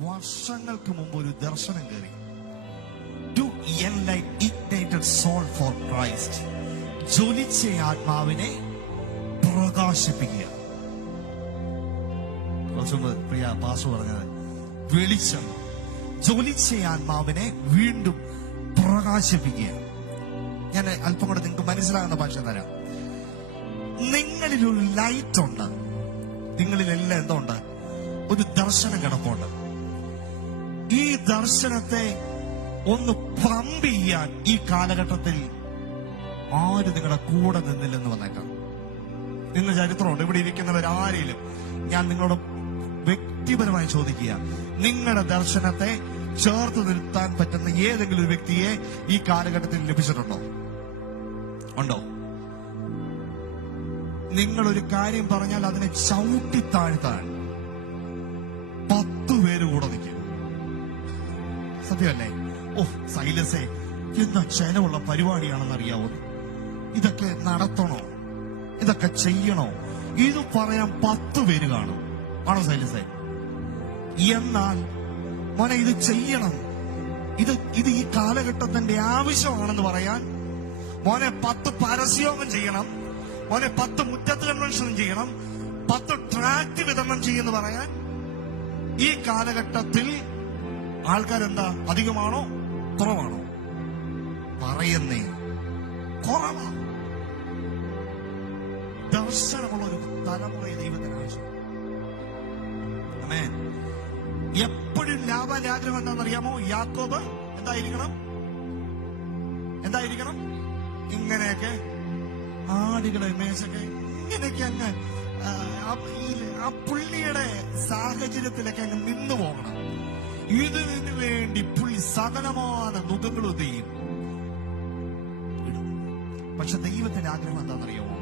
വർഷങ്ങൾക്ക് മുമ്പ് ഒരു ദർശനം കയറി. To ignited soul for Christ. ജ്വലിച്ച ആത്മാവിനെ പ്രകാശിപ്പിക്കുക. കുറച്ചുമുമ്പ് പ്രിയ പാസ്റ്റർ പറഞ്ഞത് വെളിച്ചം. ജ്വലിച്ച ആത്മാവിനെ വീണ്ടും പ്രകാശിപ്പിക്കുക. ഞാൻ അല്പം കൂടെ നിങ്ങൾക്ക് മനസ്സിലാകുന്ന ഭാഷ തരാം. നിങ്ങളിലൊരു ലൈറ്റ് ഉണ്ട്. നിങ്ങളിലെല്ലാം എന്തുണ്ട്? ഒരു ദർശനം കിടപ്പുണ്ട്. ഈ ദർശനത്തെ ഒന്ന് പമ്പ് ചെയ്യാൻ ഈ കാലഘട്ടത്തിൽ ആരും നിങ്ങളുടെ കൂടെ നിന്നില്ലെന്ന് വന്നേക്കാം. നിങ്ങൾ ചരിത്രമുണ്ട്. ഇവിടെ ഇരിക്കുന്നവരാരെയും ഞാൻ നിങ്ങളോട് വ്യക്തിപരമായി ചോദിക്കുക, നിങ്ങളുടെ ദർശനത്തെ ചേർത്ത് നിർത്താൻ പറ്റുന്ന ഏതെങ്കിലും ഒരു വ്യക്തിയെ ഈ കാലഘട്ടത്തിൽ ലഭിച്ചിട്ടുണ്ടോ? ഉണ്ടോ? നിങ്ങളൊരു കാര്യം പറഞ്ഞാൽ അതിനെ ചവിട്ടിത്താഴ്ത്താൻ 10 പേര് കൂടെ നിൽക്കും. സത്യമല്ലേ? ഓ സൈലസേ, എന്താ ചെലവുള്ള പരിപാടിയാണെന്ന് അറിയാവോ? ഇതൊക്കെ നടത്തണോ? ഇതൊക്കെ ചെയ്യണോ? ഇത് പറയാൻ 10 പേര് കാണും. ആണോ സൈലസേ? എന്നാൽ മോനെ ഇത് ചെയ്യണം, ഇത് ഈ കാലഘട്ടത്തിന്റെ ആവശ്യമാണെന്ന് പറയാൻ മോനെ 10 പരസ്യവും ചെയ്യണം, മോനെ 10 മുറ്റത്ത് കൺവെൻഷനും ചെയ്യണം, 10 ട്രാക്ട് വിതരണം ചെയ്യുമെന്ന് പറയാൻ ഈ കാലഘട്ടത്തിൽ ആൾക്കാരെന്താ അധികമാണോ കുറവാണോ? പറയുന്നേ കുറവാ. ദർശനമുള്ള ഒരു തലമുറയെ ദൈവത്തിന് ആവശ്യം. ആമേൻ. എപ്പോഴും ലാഭന്റെ ആഗ്രഹം എന്താണെന്നറിയാമോ? യാക്കോബ് എന്തായിരിക്കണം? ഇങ്ങനെയൊക്കെ ആടുകളെ മേശൊക്കെ ഇങ്ങനെയൊക്കെ അങ്ങ് ആ പുള്ളിയുടെ സാഹചര്യത്തിലൊക്കെ അങ്ങ് നിന്നു പോകണം. ഇതിനു വേണ്ടി പുള്ളി സകലമായ നുഖങ്ങളും ചെയ്യും. പക്ഷെ ദൈവത്തിന്റെ ആഗ്രഹം എന്താണെന്നറിയാമോ?